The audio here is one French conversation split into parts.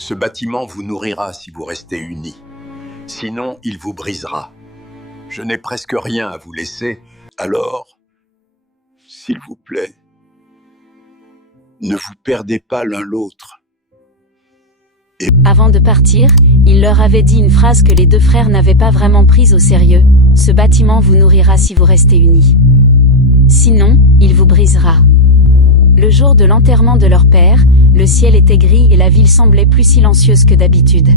Ce bâtiment vous nourrira si vous restez unis. Sinon, il vous brisera. Je n'ai presque rien à vous laisser, alors, s'il vous plaît, ne vous perdez pas l'un l'autre. Avant de partir, il leur avait dit une phrase que les deux frères n'avaient pas vraiment prise au sérieux. Ce bâtiment vous nourrira si vous restez unis. Sinon, il vous brisera. Le jour de l'enterrement de leur père, le ciel était gris et la ville semblait plus silencieuse que d'habitude.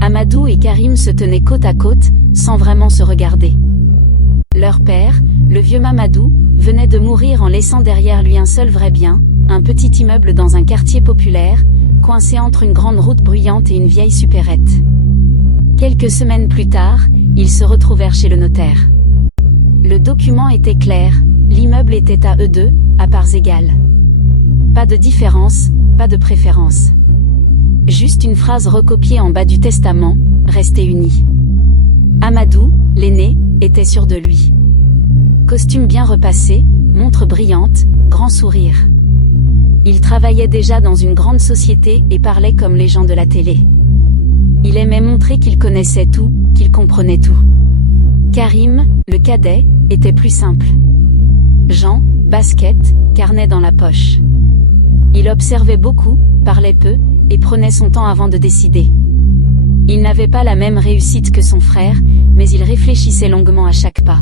Amadou et Karim se tenaient côte à côte, sans vraiment se regarder. Leur père, le vieux Mamadou, venait de mourir en laissant derrière lui un seul vrai bien, un petit immeuble dans un quartier populaire, coincé entre une grande route bruyante et une vieille supérette. Quelques semaines plus tard, ils se retrouvèrent chez le notaire. Le document était clair, l'immeuble était à eux deux, à parts égales. Pas de différence, pas de préférence. Juste une phrase recopiée en bas du testament, « Restez unis ». Amadou, l'aîné, était sûr de lui. Costume bien repassé, montre brillante, grand sourire. Il travaillait déjà dans une grande société et parlait comme les gens de la télé. Il aimait montrer qu'il connaissait tout, qu'il comprenait tout. Karim, le cadet, était plus simple. Jean, basket, carnet dans la poche. Il observait beaucoup, parlait peu, et prenait son temps avant de décider. Il n'avait pas la même réussite que son frère, mais il réfléchissait longuement à chaque pas.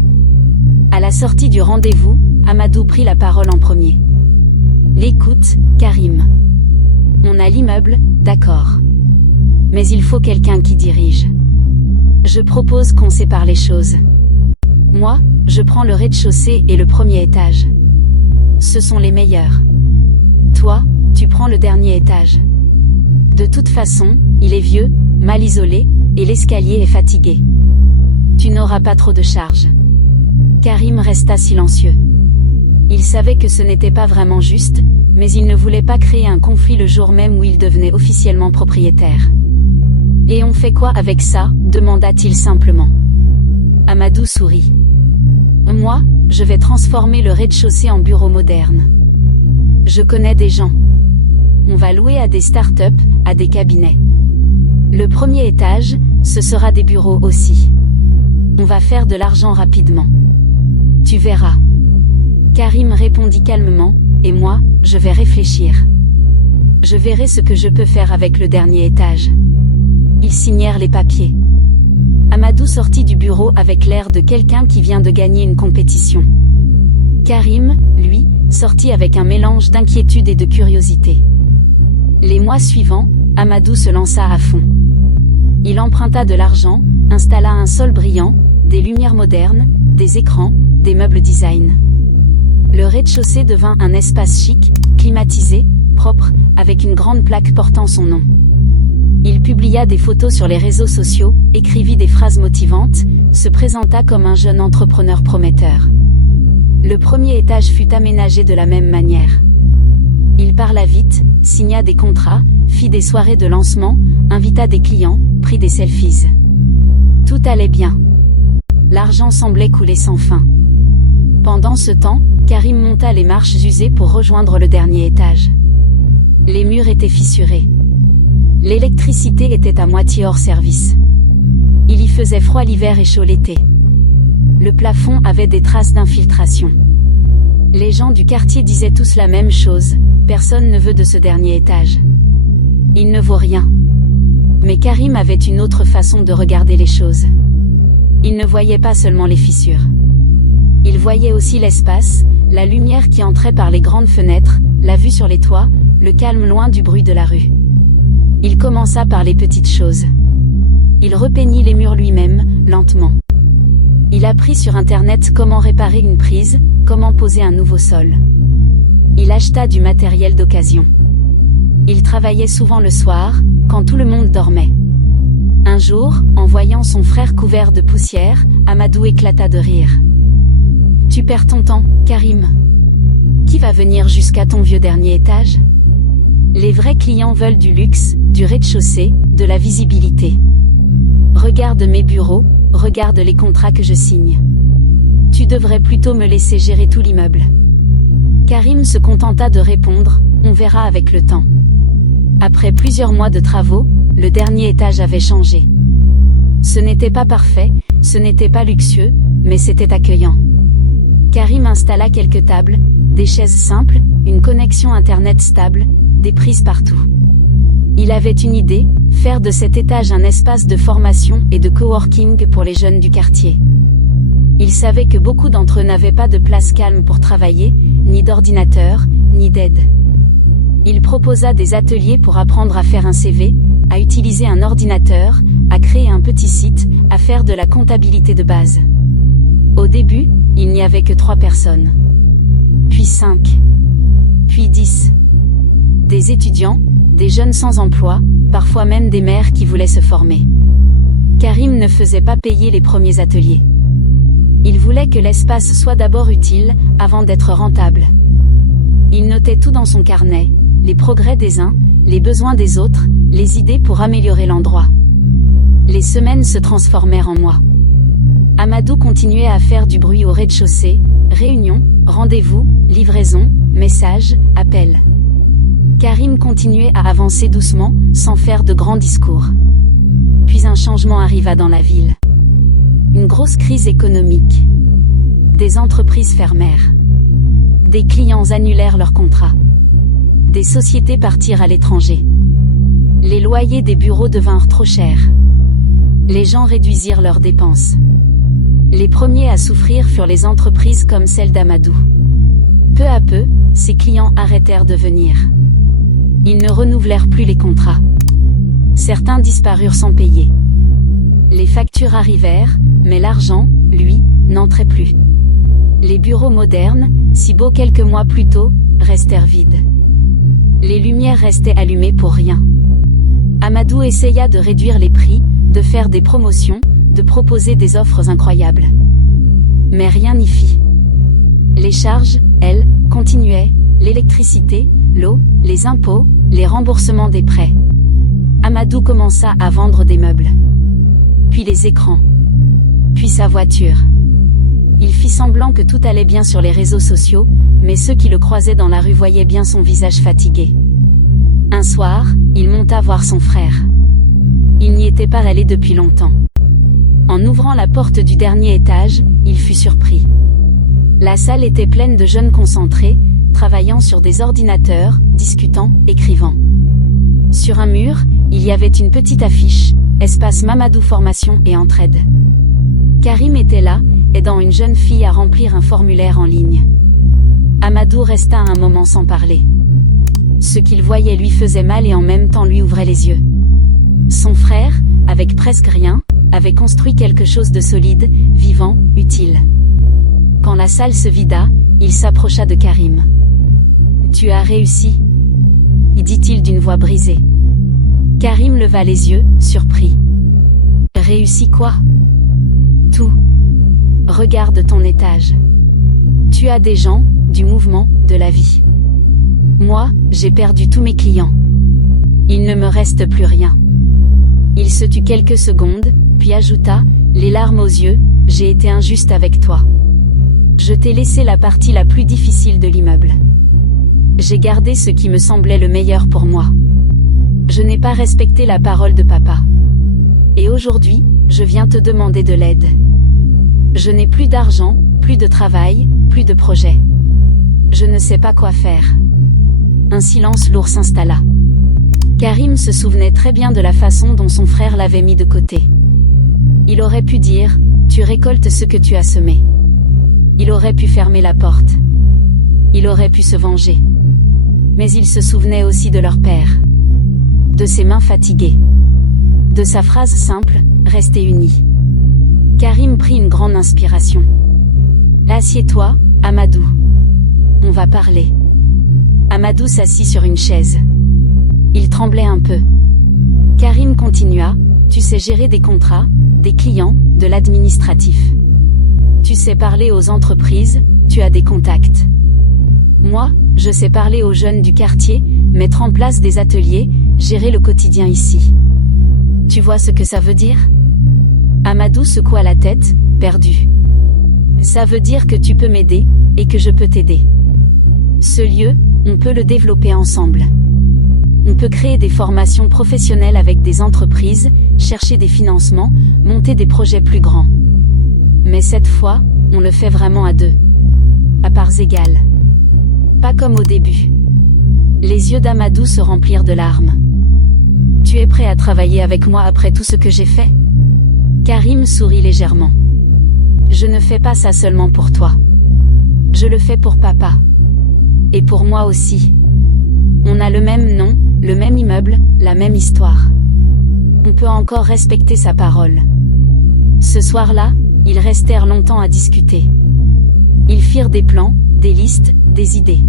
À la sortie du rendez-vous, Amadou prit la parole en premier. L'écoute, Karim. On a l'immeuble, d'accord. Mais il faut quelqu'un qui dirige. Je propose qu'on sépare les choses. Moi, je prends le rez-de-chaussée et le premier étage. Ce sont les meilleurs. Toi, tu prends le dernier étage. De toute façon, il est vieux, mal isolé, et l'escalier est fatigué. Tu n'auras pas trop de charge. Karim resta silencieux. Il savait que ce n'était pas vraiment juste, mais il ne voulait pas créer un conflit le jour même où il devenait officiellement propriétaire. « Et on fait quoi avec ça ?» demanda-t-il simplement. Amadou sourit. « Moi, je vais transformer le rez-de-chaussée en bureau moderne. Je connais des gens. On va louer à des start-up, à des cabinets. Le premier étage, ce sera des bureaux aussi. On va faire de l'argent rapidement. Tu verras. » Karim répondit calmement, « Et moi, je vais réfléchir. Je verrai ce que je peux faire avec le dernier étage. » Ils signèrent les papiers. Amadou sortit du bureau avec l'air de quelqu'un qui vient de gagner une compétition. Karim, lui, sortit avec un mélange d'inquiétude et de curiosité. Les mois suivants, Amadou se lança à fond. Il emprunta de l'argent, installa un sol brillant, des lumières modernes, des écrans, des meubles design. Le rez-de-chaussée devint un espace chic, climatisé, propre, avec une grande plaque portant son nom. Il publia des photos sur les réseaux sociaux, écrivit des phrases motivantes, se présenta comme un jeune entrepreneur prometteur. Le premier étage fut aménagé de la même manière. Il parla vite, signa des contrats, fit des soirées de lancement, invita des clients, prit des selfies. Tout allait bien. L'argent semblait couler sans fin. Pendant ce temps, Karim monta les marches usées pour rejoindre le dernier étage. Les murs étaient fissurés. L'électricité était à moitié hors service. Il y faisait froid l'hiver et chaud l'été. Le plafond avait des traces d'infiltration. Les gens du quartier disaient tous la même chose, personne ne veut de ce dernier étage. Il ne vaut rien. Mais Karim avait une autre façon de regarder les choses. Il ne voyait pas seulement les fissures. Il voyait aussi l'espace, la lumière qui entrait par les grandes fenêtres, la vue sur les toits, le calme loin du bruit de la rue. Il commença par les petites choses. Il repeignit les murs lui-même, lentement. Il apprit sur Internet comment réparer une prise, comment poser un nouveau sol. Il acheta du matériel d'occasion. Il travaillait souvent le soir, quand tout le monde dormait. Un jour, en voyant son frère couvert de poussière, Amadou éclata de rire. « Tu perds ton temps, Karim. Qui va venir jusqu'à ton vieux dernier étage ? Les vrais clients veulent du luxe, du rez-de-chaussée, de la visibilité. Regarde mes bureaux, regarde les contrats que je signe. Tu devrais plutôt me laisser gérer tout l'immeuble. » Karim se contenta de répondre, « On verra avec le temps. » Après plusieurs mois de travaux, le dernier étage avait changé. Ce n'était pas parfait, ce n'était pas luxueux, mais c'était accueillant. Karim installa quelques tables, des chaises simples, une connexion internet stable, des prises partout. Il avait une idée, faire de cet étage un espace de formation et de coworking pour les jeunes du quartier. Il savait que beaucoup d'entre eux n'avaient pas de place calme pour travailler, ni d'ordinateur, ni d'aide. Il proposa des ateliers pour apprendre à faire un CV, à utiliser un ordinateur, à créer un petit site, à faire de la comptabilité de base. Au début, il n'y avait que 3 personnes. Puis 5. Puis 10. Des étudiants, des jeunes sans emploi, parfois même des mères qui voulaient se former. Karim ne faisait pas payer les premiers ateliers. Il voulait que l'espace soit d'abord utile, avant d'être rentable. Il notait tout dans son carnet, les progrès des uns, les besoins des autres, les idées pour améliorer l'endroit. Les semaines se transformèrent en mois. Amadou continuait à faire du bruit au rez-de-chaussée, réunions, rendez-vous, livraisons, messages, appels. Karim continuait à avancer doucement, sans faire de grands discours. Puis un changement arriva dans la ville. Une grosse crise économique. Des entreprises fermèrent. Des clients annulèrent leurs contrats. Des sociétés partirent à l'étranger. Les loyers des bureaux devinrent trop chers. Les gens réduisirent leurs dépenses. Les premiers à souffrir furent les entreprises comme celle d'Amadou. Peu à peu, ses clients arrêtèrent de venir. Ils ne renouvelèrent plus les contrats. Certains disparurent sans payer. Les factures arrivèrent, mais l'argent, lui, n'entrait plus. Les bureaux modernes, si beaux quelques mois plus tôt, restèrent vides. Les lumières restaient allumées pour rien. Amadou essaya de réduire les prix, de faire des promotions, de proposer des offres incroyables. Mais rien n'y fit. Les charges, elles, continuaient, l'électricité, l'eau, les impôts, les remboursements des prêts. Amadou commença à vendre des meubles. Puis les écrans. Puis sa voiture. Il fit semblant que tout allait bien sur les réseaux sociaux, mais ceux qui le croisaient dans la rue voyaient bien son visage fatigué. Un soir, il monta voir son frère. Il n'y était pas allé depuis longtemps. En ouvrant la porte du dernier étage, il fut surpris. La salle était pleine de jeunes concentrés, travaillant sur des ordinateurs, discutant, écrivant. Sur un mur, il y avait une petite affiche, Espace Mamadou Formation et Entraide. Karim était là, aidant une jeune fille à remplir un formulaire en ligne. Amadou resta un moment sans parler. Ce qu'il voyait lui faisait mal et en même temps lui ouvrait les yeux. Son frère, avec presque rien, avait construit quelque chose de solide, vivant, utile. Quand la salle se vida, il s'approcha de Karim. « Tu as réussi ?» dit-il d'une voix brisée. Karim leva les yeux, surpris. « Réussi quoi ?»« Tout. Regarde ton étage. Tu as des gens, du mouvement, de la vie. Moi, j'ai perdu tous mes clients. Il ne me reste plus rien. » Il se tut quelques secondes, puis ajouta, les larmes aux yeux, « J'ai été injuste avec toi. Je t'ai laissé la partie la plus difficile de l'immeuble. J'ai gardé ce qui me semblait le meilleur pour moi. Je n'ai pas respecté la parole de papa. Et aujourd'hui, je viens te demander de l'aide. Je n'ai plus d'argent, plus de travail, plus de projet. Je ne sais pas quoi faire. » Un silence lourd s'installa. Karim se souvenait très bien de la façon dont son frère l'avait mis de côté. Il aurait pu dire, « Tu récoltes ce que tu as semé. » Il aurait pu fermer la porte. Il aurait pu se venger. Mais il se souvenait aussi de leur père. De ses mains fatiguées. De sa phrase simple, « Restez unis. » Karim prit une grande inspiration. « Assieds-toi, Amadou. On va parler. » Amadou s'assit sur une chaise. Il tremblait un peu. Karim continua, « Tu sais gérer des contrats, des clients, de l'administratif. Tu sais parler aux entreprises, tu as des contacts. Moi, je sais parler aux jeunes du quartier, mettre en place des ateliers, gérer le quotidien ici. Tu vois ce que ça veut dire ?» Amadou secoua la tête, perdu. « Ça veut dire que tu peux m'aider, et que je peux t'aider. Ce lieu, on peut le développer ensemble. On peut créer des formations professionnelles avec des entreprises, chercher des financements, monter des projets plus grands. Mais cette fois, on le fait vraiment à deux. À parts égales. Pas comme au début. Les yeux d'Amadou se remplirent de larmes. Tu es prêt à travailler avec moi après tout ce que j'ai fait? Karim sourit légèrement. Je ne fais pas ça seulement pour toi. Je le fais pour papa. Et pour moi aussi. On a le même nom, le même immeuble, la même histoire. On peut encore respecter sa parole. Ce soir-là, ils restèrent longtemps à discuter. Ils firent des plans, des listes, des idées.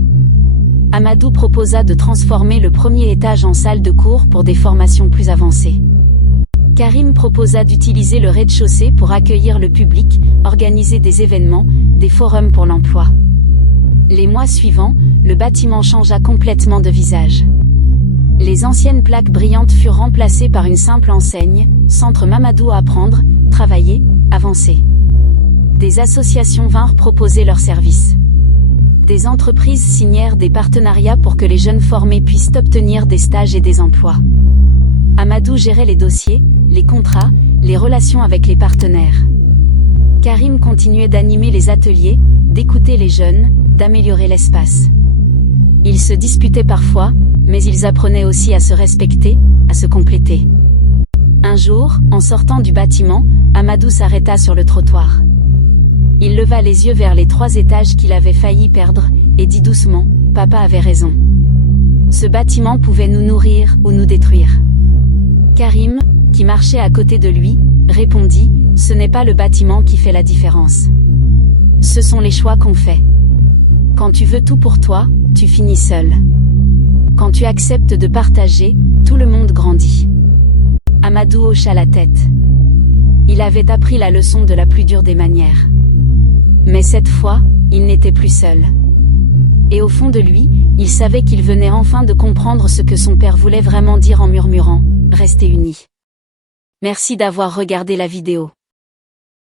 Amadou proposa de transformer le premier étage en salle de cours pour des formations plus avancées. Karim proposa d'utiliser le rez-de-chaussée pour accueillir le public, organiser des événements, des forums pour l'emploi. Les mois suivants, le bâtiment changea complètement de visage. Les anciennes plaques brillantes furent remplacées par une simple enseigne, Centre Mamadou Apprendre, Travailler, Avancer. Des associations vinrent proposer leurs services. Des entreprises signèrent des partenariats pour que les jeunes formés puissent obtenir des stages et des emplois. Amadou gérait les dossiers, les contrats, les relations avec les partenaires. Karim continuait d'animer les ateliers, d'écouter les jeunes, d'améliorer l'espace. Ils se disputaient parfois, mais ils apprenaient aussi à se respecter, à se compléter. Un jour, en sortant du bâtiment, Amadou s'arrêta sur le trottoir. Il leva les yeux vers les 3 étages qu'il avait failli perdre, et dit doucement, « Papa avait raison. Ce bâtiment pouvait nous nourrir ou nous détruire. » Karim, qui marchait à côté de lui, répondit, « Ce n'est pas le bâtiment qui fait la différence. Ce sont les choix qu'on fait. Quand tu veux tout pour toi, tu finis seul. Quand tu acceptes de partager, tout le monde grandit. » Amadou hocha la tête. Il avait appris la leçon de la plus dure des manières. Mais cette fois, il n'était plus seul. Et au fond de lui, il savait qu'il venait enfin de comprendre ce que son père voulait vraiment dire en murmurant « Restez unis ». Merci d'avoir regardé la vidéo.